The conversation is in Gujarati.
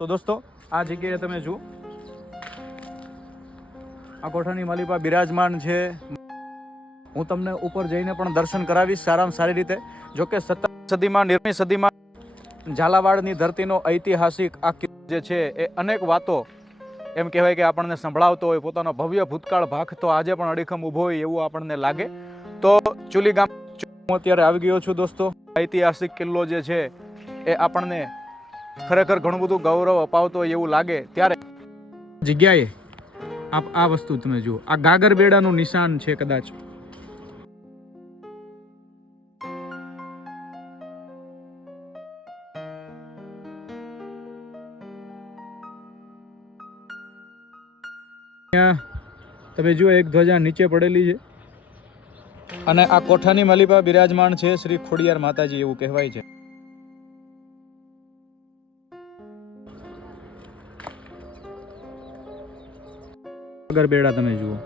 તો દોસ્તો આ જગ્યાએ તમે જુઓ, આ કોઠાની માલિપા બિરાજમાન છે. હું તમને ઉપર જઈને પણ દર્શન કરાવીશ સારામાં સારી રીતે. જોકે 17મી સદીમાં 19મી સદીમાં ઝાલાવાડની ધરતીનો ઐતિહાસિક આ કિલ્લો જે છે એ અનેક વાતો એમ કહેવાય કે આપણને સંભળાવતો હોય, પોતાનો ભવ્ય ભૂતકાળ ભાખતો આજે પણ અડીખમ ઊભો હોય એવું આપણને લાગે. તો ચુલી ગામ હું અત્યારે આવી ગયો છું દોસ્તો. ઐતિહાસિક કિલ્લો જે છે એ આપણને ખરેખર ઘણું બધું ગૌરવ અપાવતો હોય એવું લાગે. ત્યારે જગ્યાએ આ વસ્તુ તમે જુઓ, આ ગાગર બેડાનું નિશાન છે કદાચ. તમે જુઓ, એક ધ્વજા નીચે પડેલી છે અને આ કોઠાની માલિપા બિરાજમાન છે શ્રી ખોડિયાર માતાજી એવું કહેવાય છે. ગાગર બેડા તમે જુઓ.